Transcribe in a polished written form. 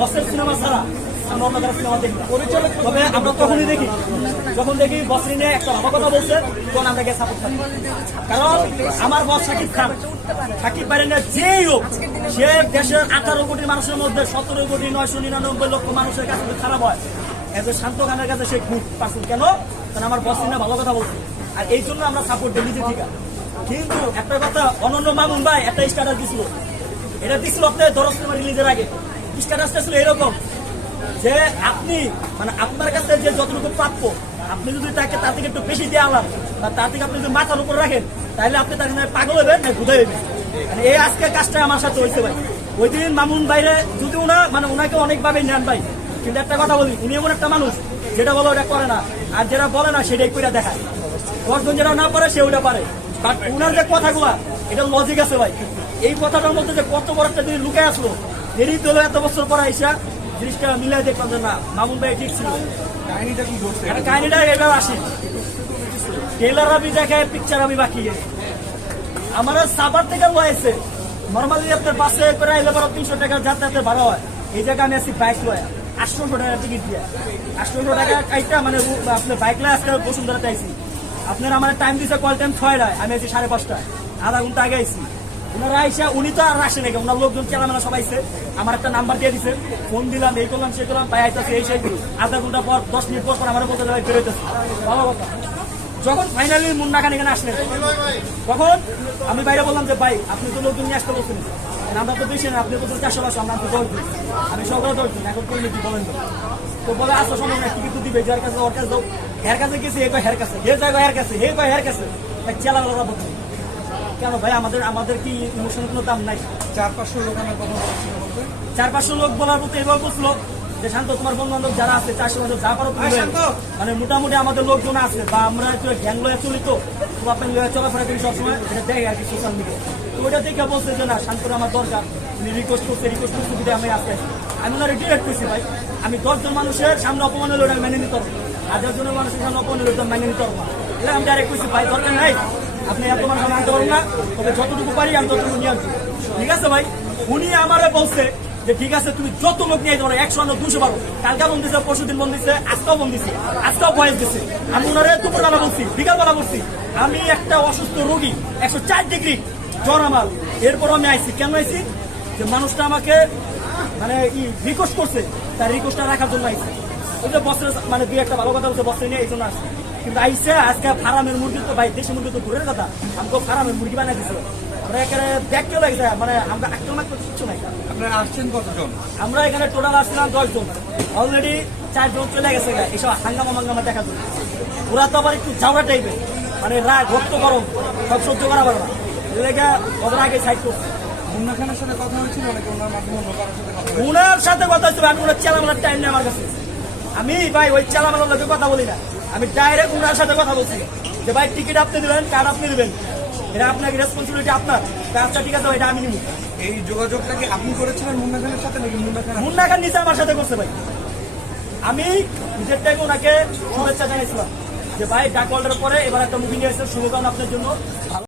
বসের সিনেমা ছাড়া আমরা অন্য কারো সিনেমা দেখি না। তবে আমরা তখনই দেখি যখন দেখি বসরি নিয়ে একটা ভালো কথা বলছে, তখন আমরা গিয়ে সাপোর্ট করি। কারণ আমার বস শাকিব খান, শাকিব ভাইয়ের যেই হোক, সে দেশের 18 কোটি মানুষের মধ্যে 17 কোটি 999 লক্ষ মানুষের কাছে খারাপ হয়, এজ এ শান্ত খানের কাছে সে গুড পার্সন। কেন? কারণ আমার বস নিয়ে ভালো কথা বলছে, আর এই জন্য আমরা সাপোর্ট দিই নিজে থেকে। কিন্তু একটা কথা, অনন্য মামুন ভাই একটা স্ট্যাটাস দিছিল, এটা দিছিল আপনার 10 সিনেমা রিলিজের আগে। স্ট্যাটাসটা ছিল এরকম যে আপনি মানে আপনার কাছে যে যতটুকু প্রাপ্য, আপনি যদি তাকে তার থেকে একটু বেশি দিয়ে আনলাম বা তার থেকে আপনি যদি মাথার উপর রাখেন, তাহলে আপনি তাকে পাগল হবেন না বুঝে হবেন। মানে এই আজকে কাজটা আমার সাথে হয়েছে ভাই। ওই দিন মামুন বাইরে যদি ওনাকে অনেকভাবে নেন ভাই, কিন্তু একটা কথা বলি, উনি এমন একটা মানুষ যেটা বলে ওটা করে না, আর যেটা বলে না সেটাই করে দেখায়। 10 জন যেটা না পারে সে ওটা পারে, বাট উনার যে কথাগুলা এটা লজিক আছে ভাই। এই কথাটার মধ্যে যে কত বড় একটা জিনিস লুকে আসলো, দেরি তো এত বছর পর আইসা জিনিসটা মিলাই দেখলাম যে না, মামুন ভাই ঠিক ছিল। কাহিনীটা কি ঘটছে? কাহিনীটা এবার আসি, ট্রেলার আমি দেখে পিকচার আমি বাকি গেছি। আমার সাবার থেকে লয়েছে নর্মালি আপনার বাসে করে আইলে 300 টাকা যাতায়াতে ভাড়া হয়, এই জায়গায় আমি আছি বাইক লয়া 800 টাকা টিকিট দিয়ে 800 টাকা কাইটা মানে আপনার বাইক লয়ে আজকে বসুন্ধরাতে আইসি। আপনার আমার টাইম দিচ্ছে কল টাইম 6টায়, আমি আছি 5:30টায়, আধা ঘন্টা আগে আইসি। ওনারা আইসা উনি তো আর আসে নাকি, ওনার লোকজন চেলামেলা সবাই আইসে, আমার একটা নাম্বার দিয়ে দিছে, ফোন দিলাম, এই করলাম সে করলাম, ভাই আইতাছে এই সেই। আধা ঘন্টা পর 10 মিনিট পর আমার বলতে ভাই বেরোইতেছে, ভালো কথা। যখন ফাইনালি মুন্না খান এখানে আসলেন, তখন আমি বাইরে বললাম যে ভাই আপনি তো লোকজন নিয়ে আসতে বলছেন, আমরা তো বেশি না, আপনি তো 400 আমরা তো 10 দিন, আমি সকালে 10 দিন, এখন করলে কি বলেন? তো বলে আসো সময় না, টিকিট তো দিবে, যার কাছে ওর কাছে যাও, হের কাছে গেছে, এই হের কাছে, হে জায়গা হের কাছে, হে ভাই হের কাছে, এক চেলা বলা বলতে। কেন ভাই, আমাদের কি ইমোশন কোনো দাম নাই? 400-500 লোক আমার কথা বলছিল বলতে, 400-500 লোক বলার মতো এবার বলছিল যে শান্ত তোমার বন্ধু বান্ধব যারা আছে 400 মানুষ যা পারো তুমি মানে মোটামুটি আমাদের লোকজন আছে, বা আমরা একটু গ্যাং লয়ে চলি, তো আপনি চলাফেরা করি সবসময়, এটা দেখে আর কি সোশ্যাল মিডিয়া। তো ওইটা দেখে বলছে যে না, শান্তর আমার দরকার, তুমি রিকোয়েস্ট করতে দিতে আমি আসতে আসি। আমি ওনার ডিরেক্ট করছি ভাই, আমি 10 জন মানুষের সামনে অপমান হলে ওটা মেনে নিতে পারবো, 1000 জনের মানুষের সামনে অপমান হলে ওটা মেনে নিতে পারবো না। এটা আমি ডাইরেক্ট করছি, ভাই দরকার নাই, আপনি এত মানুষ আমি আনতে পারবো না, তবে যতটুকু পারি আমি ততটুকু নিয়ে আসবো। ঠিক আছে ভাই, উনি আমারে বলছে যে ঠিক আছে তুমি যত লোক নিয়ে যাবো, 100 না 200 পারো। কালকা বন্ধ দিচ্ছে, পরশু দিন বন্ধ দিচ্ছে, আজকাও বন্ধ দিচ্ছে, আজকাও ভয়েস দিচ্ছে। আমি ওনারে দুপুরবেলা বলছি, বিকালবেলা বলছি, আমি একটা অসুস্থ রোগী, 104 ডিগ্রি জ্বর আমার, এরপরও আমি আইছি। কেন আইছি? যে মানুষটা আমাকে মানে রিকোয়েস্ট করছে, তার রিকোয়েস্টটা রাখার জন্য আইছে। ওই যে বস্ত্র মানে দুই একটা ভালো কথা বলছে, বস্ত্র নিয়ে এই জন্য আসছে। কিন্তু আইসে আজকে ফার্মের মুরগি তো ভাই, দেশি মুরগি তো দূরের কথা, আমাকে ফার্মের মুরগি বানিয়ে দিছিল। দেখতে লাগছে মানে আমরা আক্রমণ করতে কিচ্ছু নাই। আপনারা আসছেন কতজন? আমরা এখানে টোটাল আসছিলাম 10 জন, অলরেডি 4 জন চলে গেছে এইসব হাঙ্গামা মাঙ্গামা দেখার জন্য। ওরা তো আবার একটু ঝাউড়া টাইপের, মানে রাগ ভক্ত গরম, সব সহ্য করা পারে না, এলাকা ওদের আগে সাইড করছে। মুন্না খানের সাথে কথা হয়েছিল নাকি ওনার মাধ্যমে অন্য কারোর সাথে কথা হয়েছিল? ওনার সাথে কথা হচ্ছে, আমি ওনার চেলামেলার টাইম নেই আমার কাছে। আমি ভাই ওই চেলামেলার লোকে কথা বলি না, আমি ডাইরেক্ট ওনার সাথে কথা বলছি যে ভাই টিকিট আপনি দিবেন, কার্ড আপনি দিবেন, এটা আপনার রেসপন্সিবিলিটি, আপনার কাজটা ঠিক আছে ভাই, এটা আমি নিব। এই যোগাযোগটা কি আপনি করেছিলেন মুন্না খানের সাথে নাকি মুন্না খান নিজে আমার সাথে করছে ভাই? আমি নিজের টাইমে ওনাকে শুভেচ্ছা জানিয়েছিলাম যে ভাই ডাক ওয়ার্ল্ডের পরে এবার একটা মুভি নিয়ে এসেছে, শুভকামনা আপনার জন্য।